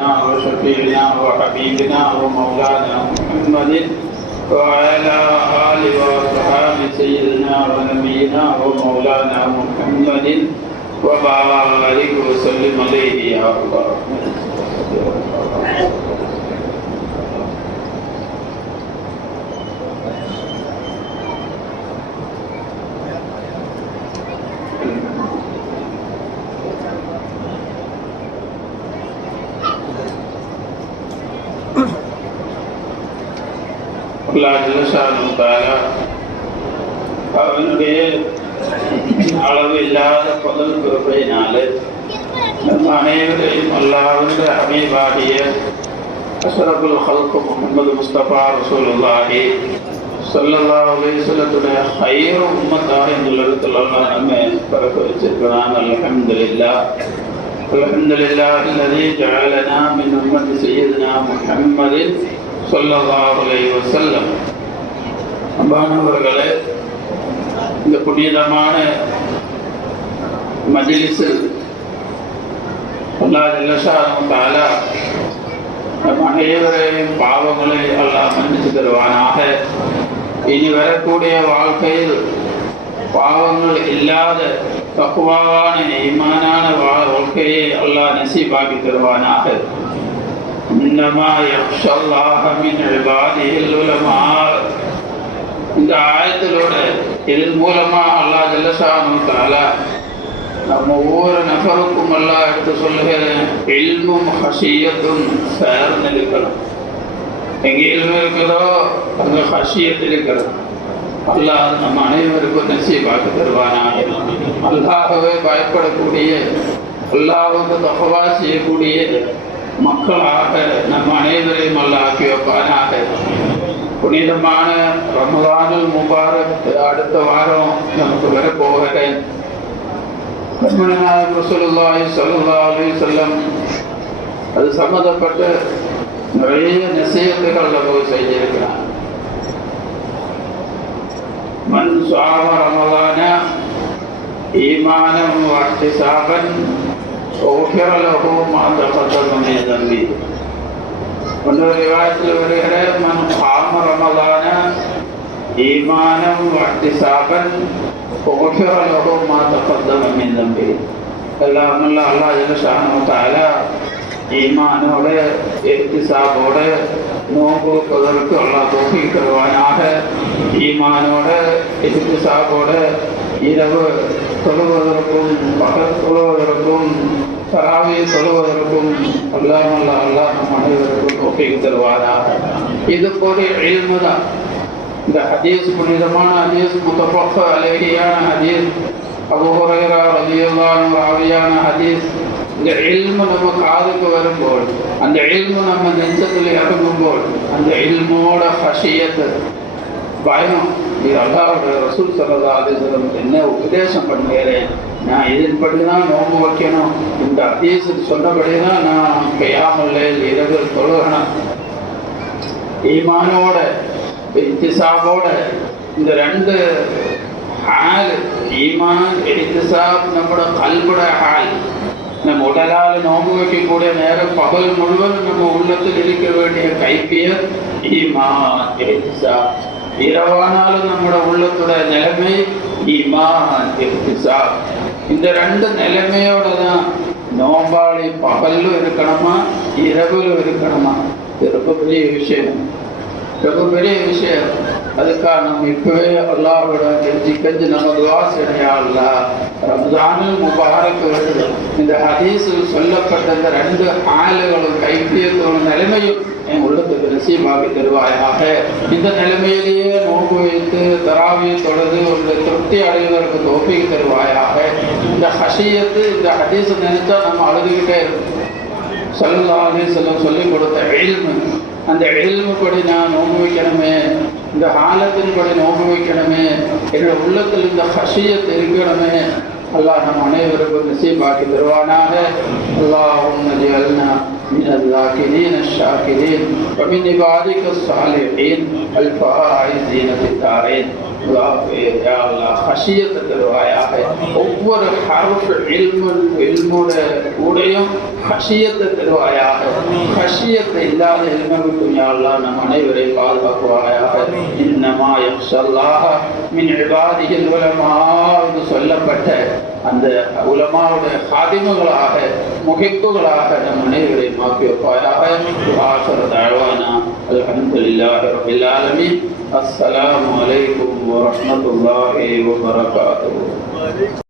سيدنا وشفيعنا وحبيبنا ومولانا محمد وعلى آله وصحبه سيدنا ونبينا ومولانا محمد وبارك وسلم عليه يا الله. அவனுடைய அளவு இல்லாத பகல் கிருபையினாலே நம் அனைவரையும் அல்லாஹ்வுடைய ஹபீபாகிய அஷ்ரஃபுல் ஹல்க் முஹம்மது முஸ்தபா ரசூலுல்லாஹி ஸல்லல்லாஹு அலைஹி வஸல்லத்துடைய ஹைர் உம்மத்தாக இந்த உலகத்தில் அல்லாஹ் நம்மை பரக்க வச்சிருக்கிறான். அல்ஹம்துலில்லாஹ் அல்ஹம்துலில்லாஹ் அல்லதி ஜஅலனா மின் உம்மத்தி சய்யிதினா முஹம்மதின் ஸல்லல்லாஹு அலைஹி வஸல்லம். அன்பானவர்களே, இந்த புனிதமான மஜ்லிஸில் அல்லாஹ் ஜல்ல ஷானஹு தஆலா நம் அனைவரையும் பாவங்களை அல்லாஹ் மன்னித்து தருவானாக. இனி வரக்கூடிய வாழ்க்கையில் பாவங்கள் இல்லாத தக்வாவான ஈமானான வாழ்க்கையை அல்லாஹ் நசீபாக்கி தருவானாக. இன்னமா யக்ஷல்லாஹ மின் இபாதிஹில் உலமா. இந்த ஆயத்திலோட இதன் மூலமா அல்லாஹ் ஜல்ல ஷானஹு தஆலா நம்ம ஒவ்வொரு நபருக்கும் அல்லாஹ் எடுத்து சொல்லுகிறேன், இல்மும் ஹஷியத்தும் சேர்ந்து இருக்கணும். எங்கே இல்மு இருக்கிறதோ அங்கே ஹஷியத் இருக்கிறது. அல்லாஹ் நம்ம அனைவருக்கும் நசீபாக்கி தருவானாக. அல்லாஹ்வை பயப்படக்கூடிய, அல்லாஹ்வுக்கு தக்வா செய்யக்கூடிய மக்களாக நம்ம அனைவரையும் அல்லாஹ் ஆக்கி வைப்பானாக. புனிதமான ரமலானுல் முபாரக் அடுத்த வாரம் நமக்கு வரப்போகிறேன். ரசூலுல்லாஹி ஸல்லல்லாஹு அலைஹி வஸல்லம் அது சம்மந்தப்பட்ட நிறைய நசீஹத்துகள் நமக்கு செஞ்சிருக்கிறார். மன் ஸாம ரமலான ஈமானன் வ இஹ்திசாபன் உஃபிர லஹு மா தகத்தம மின் தம்பி. இன்னொரு ரிவாயத்தில் வருகிற மன் ஸாம ரமலான ஈமானன் வ இஹ்திசாபன் உஃபிர லஹு மா தகத்தம மின் தம்பி. அல்லாஹ் ஜல்ல ஷானஹு தஆலா ஈமானோட இஹ்திசாபோட நோன்புவதற்கு அல்லாஹ் தௌஃபீக் தருவானாக. ஈமானோட இஹ்திசாபோட இரவு தொழுவதற்கும் பகல் தொழுவதற்கும் தராவி தொழுவதற்கும் அல்லாஹ் நம் அனைவருக்கும் தௌஃபீக் தருவானாக. இது ஒரு இல்மு தான். இந்த ஹதீஸ் புனிதமான ஹதீஸ், முத்தஃபக் அலைஹியான ஹதீஸ், அபூ ஹுரைரா ரலியல்லாஹு அன்ஹு ராவியான ஹதீஸ். இந்த இல்மு நம்ம காதுக்கு வரும்போது, அந்த இல்மு நம்ம நெஞ்சத்தில் இறங்கும்போது, அந்த இல்மோட ஹஷியத் பயம், இது அல்லாஹ்வுடைய ரசூல் ஸல்லல்லாஹு அலைஹி வஸல்லம் என்ன உபதேசம் பண்ணுகிறேன், நான் இதன்படி தான் நோன்பு வைக்கணும், இந்த ஹதீஸுக்கு சொன்னபடி தான் நான் கியாமுல் லைல் இரவில் தொழுகணும். ஈமானோட இஹ்திசாபோட இந்த ரெண்டு ஹால், ஈமான் இஹ்திசாப் நம்மளோட கல்போட ஹால். நம்ம உடலால் நோன்பு வைக்கக்கூடிய நேரம் பகல் முழுவதும் நம்ம உள்ளத்தில் இருக்க வேண்டிய கைப்பியர் ஈமான் இஹ்திசாப். இரவானாலும் நம்மளோட உள்ளத்தோட நிலைமை ஈமான் இஹ்திசாப். இந்த ரெண்டு நிலைமையோட தான் நோம்பாளி பகலும் இருக்கணுமா இரவிலும் இருக்கணுமா. இது ரொம்ப பெரிய விஷயம், ரொம்ப பெரிய விஷயம். அதுக்காக நம்ம இப்பவே அல்லாஹ்வோட கெஞ்சி நம்ம துஆ செய்யா அல்லாஹ் ரம்ஜானுல் முபாரக் வருது. இந்த ஹதீஸில் சொல்லப்பட்ட இந்த ரெண்டு ஆளுகளும் கைப்பியத்தோட நிலைமையும் என் உள்ளத்துக்கு நசீபாக்கி தருவாயாக. இந்த நிலைமையிலேயே நோன்பு வைத்து தராவியை தொழுது ஒரு திருப்தி அடைவதற்கு தௌஃபீக் தருவாயாக. இந்த ஹஷியத்து, இந்த ஹதீஸை நினைச்சா நம்ம அழுதுகிட்டே இருக்கும். ஸல்லல்லாஹு அலைஹி வஸல்லம் சொல்லிக் கொடுத்த இல்மு, அந்த இல்முப்படி நான் நோன்பு வைக்கணுமே, இந்த ஹாலத்தின்படி நோன்பு வைக்கணுமே, என்னோட உள்ளத்தில் இந்த ஹஷியத் இருக்கணுமே. அல்லாஹ் நம் அனைவருக்கும் நசீபாக்கி தருவானாக. அல்லாஹும்ம ஜஅல்னா மினல் ذاكرين الشاكرين ومن عبادك الصالحين الفائزين بالدارين. யா அல்லாஹ் ஹஷியத்தை தருவாயாக. ஒவ்வொரு ஹர்ஃப் இல்முட கூடையும் ஹஷியத்தை தருவாயாக. ஹஷியத்தை இல்லாத எல்மை விட்டும் யா அல்லாஹ் நம் அனைவரை பாதுகாக்குவாயாக. இன்னமா யக்ஷல்லாஹ மின் இபாதிஹில் உலமா என்று சொல்லப்பட்ட அந்த உலமாவுடைய ஹாதிமுகளாக முஹிப்புகளாக நம் அனைவரை மாற்றி வைப்பாயாக. ஆஹிரு தஅவானா அல்ஹம்துலில்லாஹி ரப்பில் ஆலமீன். அஸ்ஸலாமு அலைக்கும் வரஹ்மத்துல்லாஹி வபரகாத்துஹு.